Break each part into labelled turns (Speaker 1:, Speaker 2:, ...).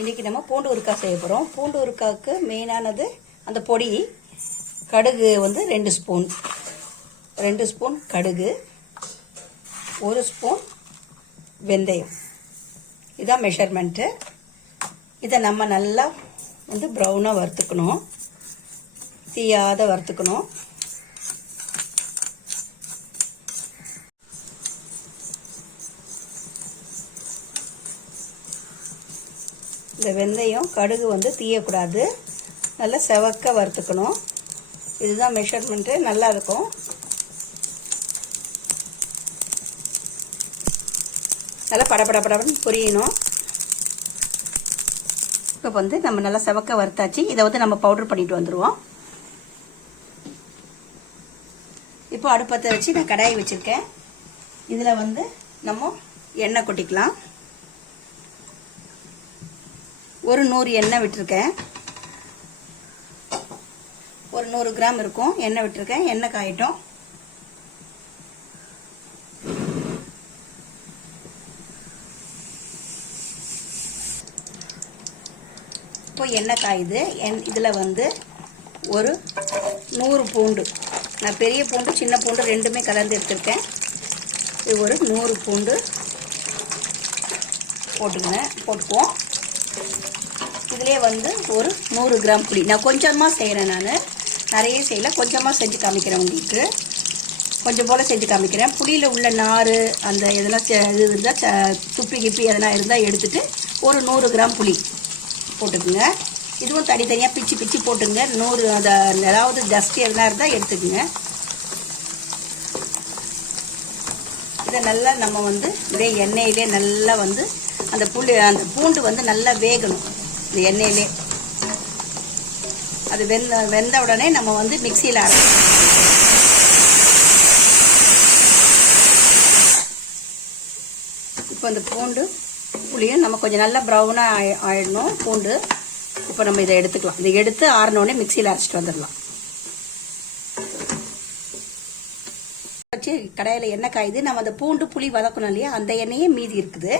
Speaker 1: இன்றைக்கி நம்ம பூண்டு உருக்காய் செய்ய போகிறோம் பூண்டு உருக்காய்க்கு மெயினானது அந்த பொடி கடுகு வந்து ரெண்டு ஸ்பூன். ரெண்டு ஸ்பூன் கடுகு ஒரு ஸ்பூன் வெந்தயம். இதான் மெஷர்மெண்ட்டு இதை நம்ம நல்லா வந்து ப்ரௌனாக வறுத்துக்கணும். தீயாத வறுத்துக்கணும். இந்த வெந்தயம் கடுகு வந்து தீயக்கூடாது. நல்லா செவக்க வறுத்துக்கணும். இதுதான் மெஷர்மெண்ட்டு நல்லா இருக்கும். நல்லா படபட படபடன்னு பொரியணும். இப்போ வந்து நம்ம நல்லா செவக்க வறுத்தாச்சு. இதை வந்து நம்ம பவுடர் பண்ணிட்டு வந்துடுவோம் இப்போ அடுப்பத்தை வச்சு நான் கடாயை வச்சுருக்கேன். இதில் வந்து நம்ம எண்ணெய் கொட்டிக்கலாம். ஒரு நூறு எண்ணெய் விட்டுருக்கேன். ஒரு நூறு கிராம் இருக்கும். எண்ணெய் விட்டுருக்கேன். எண்ணெய் காயிட்டோம். இப்போ எண்ணெய் காயுது. என் இதில் வந்து ஒரு நூறு பூண்டு. நான் பெரிய பூண்டு சின்ன பூண்டு ரெண்டுமே கலந்து எடுத்துருக்கேன். இது ஒரு நூறு பூண்டு போட்டுக்கங்க போட்டுக்குவோம். இதுலேயே வந்து ஒரு நூறு கிராம் புளி. நான் கொஞ்சமாக செய்கிறேன் நான். நிறைய செய்யல. கொஞ்சமாக செஞ்சு காமிக்கிறேன் உங்களுக்கு. கொஞ்சம் போல் செஞ்சு காமிக்கிறேன். புளியில் உள்ள நார் அந்த எதனா செ- இது இருந்தால் துப்பி கிப்பி எதனா இருந்தால் எடுத்துகிட்டு ஒரு நூறு கிராம் புளி போட்டுக்குங்க. இதுவும் தனித்தனியாக பிச்சு பிச்சு போட்டுங்க நூறு அதை ஏதாவது டஸ்ட் எதனா இருந்தால் எடுத்துக்குங்க. இதை நல்லா நம்ம வந்து இதே எண்ணெயிலே நல்லா வந்து அந்த புளி அந்த பூண்டு வந்து நல்லா வேகணும். இந்த எண்ணெயிலே. அது வெந்த வெந்த உடனே நம்ம வந்து மிக்சியில் அரை இப்போ இந்த பூண்டு புளியும் நம்ம கொஞ்சம் நல்லா ப்ரௌனாக ஆயி ஆயிடணும். பூண்டு இப்போ நம்ம இதை எடுத்துக்கலாம். இதை எடுத்து ஆறினோடனே மிக்சியில் அரைச்சிட்டு வந்துடலாம். வச்சு கடையில் எண்ணெய் காயுது நம்ம அந்த பூண்டு புளி வதக்கணும் இல்லையா? அந்த எண்ணெயே மீதி இருக்குது.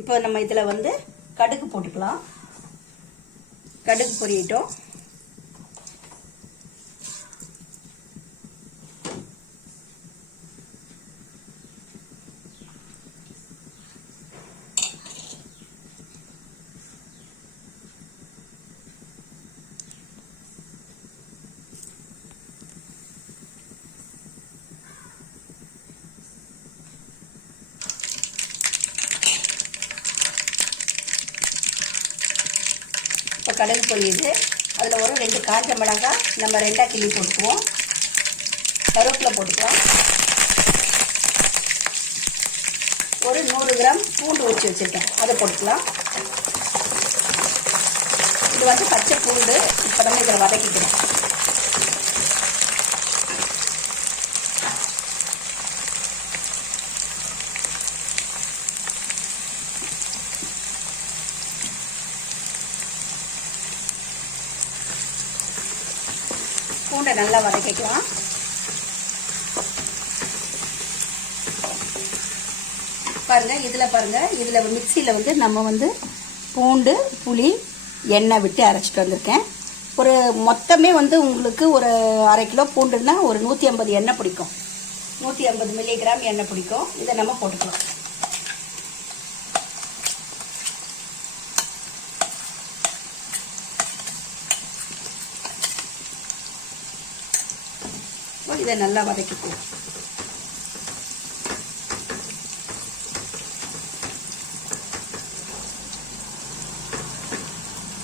Speaker 1: இப்போ நம்ம இதில் வந்து கடுகு போட்டுக்கலாம். கடுகு பொரியட்டும். இப்போ கடுகு பொரியுது அதில் ஒரு ரெண்டு காஞ்ச மிளகாய் நம்ம ரெண்டாக கிள்ளி போட்டுக்குவோம். கருவேப்பிலை போட்டுக்கலாம் ஒரு நூறு கிராம் பூண்டு உரிச்சு வச்சுருக்கேன். அதை போட்டுக்கலாம். இது வந்து பச்சை பூண்டு இப்போ நம்ம இதில் வதக்கிக்கிறோம் பூண்டை நல்லா வதக்கிக்கலாம். பாருங்கள் இதில் பாருங்கள் இதில் மிக்சியில் வந்து நம்ம வந்து பூண்டு புளி எண்ணெய் விட்டு அரைச்சிட்டு வந்திருக்கேன். ஒரு மொத்தமே வந்து உங்களுக்கு ஒரு அரை கிலோ பூண்டுன்னா ஒரு நூற்றி ஐம்பது எண்ணெய் பிடிக்கும். நூற்றி ஐம்பது மில்லிகிராம் எண்ணெய் பிடிக்கும். இதை நம்ம போட்டுக்கலாம். இதை நல்லா வதக்கிக்குவோம்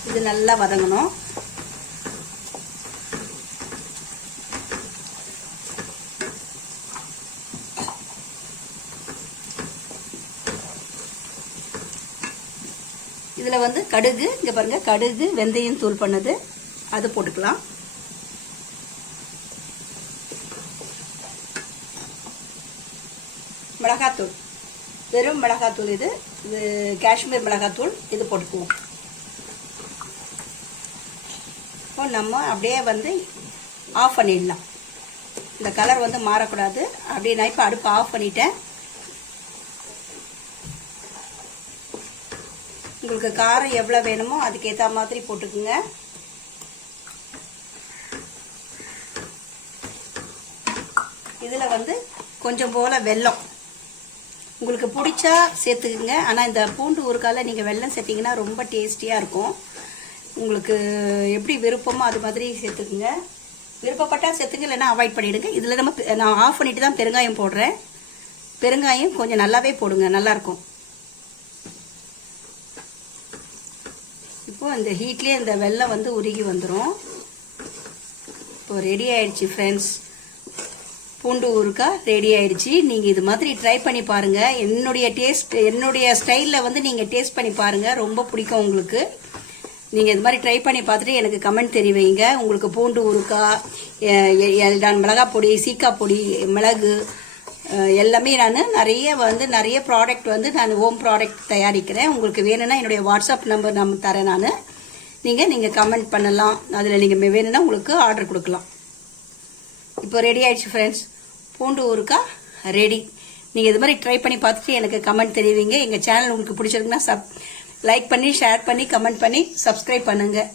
Speaker 1: இது நல்லா வதங்கணும். இதில் வந்து கடுகு இங்கே பாருங்க கடுகு வெந்தயம் தூள் பண்ணது அது போட்டுக்கலாம். மிளகாத்தூள். வெறும் மிளகாத்தூள் இது. இது காஷ்மீர் மிளகாத்தூள். இது போட்டுக்குவோம். இப்போ நம்ம அப்படியே வந்து ஆஃப் பண்ணிடலாம். இந்த கலர் வந்து மாறக்கூடாது. அப்படியே நான் இப்போ அடுப்பு ஆஃப் பண்ணிட்டேன். உங்களுக்கு காரம் எவ்வளோ வேணுமோ அதுக்கேற்ற மாதிரி போட்டுக்குங்க. இதில் வந்து கொஞ்சம் போல் வெல்லம். உங்களுக்கு பிடிச்சா சேர்த்துக்குங்க. ஆனால் இந்த பூண்டு ஊருக்கால நீங்கள் வெல்லம் சேர்த்திங்கன்னா ரொம்ப டேஸ்டியாக இருக்கும். உங்களுக்கு எப்படி விருப்பமோ அது மாதிரி சேர்த்துக்குங்க. விருப்பப்பட்டால் சேர்த்துங்க இல்லைன்னா அவாய்ட் பண்ணிவிடுங்க இதில் நம்ம நான் ஆஃப் பண்ணிட்டு தான் பெருங்காயம் போடுறேன். பெருங்காயம் கொஞ்சம் நல்லாவே போடுங்க நல்லாயிருக்கும் இப்போது இந்த ஹீட்லேயே இந்த வெல்லம் வந்து உருகி வந்துடும் இப்போ ரெடி ஆயிடுச்சு ஃப்ரெண்ட்ஸ் பூண்டு ஊறுகாய் ரெடி ஆயிடுச்சு நீங்கள் இது மாதிரி ட்ரை பண்ணி பாருங்கள் என்னுடைய டேஸ்ட் என்னுடைய ஸ்டைலில் வந்து நீங்கள் டேஸ்ட் பண்ணி பாருங்கள் ரொம்ப பிடிக்கும் உங்களுக்கு. நீங்கள் இது மாதிரி ட்ரை பண்ணி பார்த்துட்டு எனக்கு கமெண்ட் தெரிவிங்க உங்களுக்கு பூண்டு ஊறுகாய் நான் மிளகாய் பொடி சீக்கா பொடி மிளகு எல்லாமே நான் நிறைய வந்து நிறைய ப்ராடக்ட் வந்து நான் ஹோம் ப்ராடக்ட் தயாரிக்கிறேன். உங்களுக்கு வேணும்னா என்னுடைய வாட்ஸ்அப் நம்பர் நம்ம தரேன் நான். நீங்கள் நீங்கள் கமெண்ட் பண்ணலாம். அதில் நீங்கள் வேணும்னா உங்களுக்கு ஆர்டர் கொடுக்கலாம். இப்போ ரெடி ஆயிடுச்சு ஃப்ரெண்ட்ஸ் பூண்டு ஊறுக்காய் ரெடி நீங்கள் இது மாதிரி ட்ரை பண்ணி பார்த்துட்டு எனக்கு கமெண்ட் தெரிவிங்க. எங்கள் சேனல் உங்களுக்கு பிடிச்சிருக்குன்னா சப் லைக் பண்ணி ஷேர் பண்ணி கமெண்ட் பண்ணி சப்ஸ்கிரைப் பண்ணுங்கள்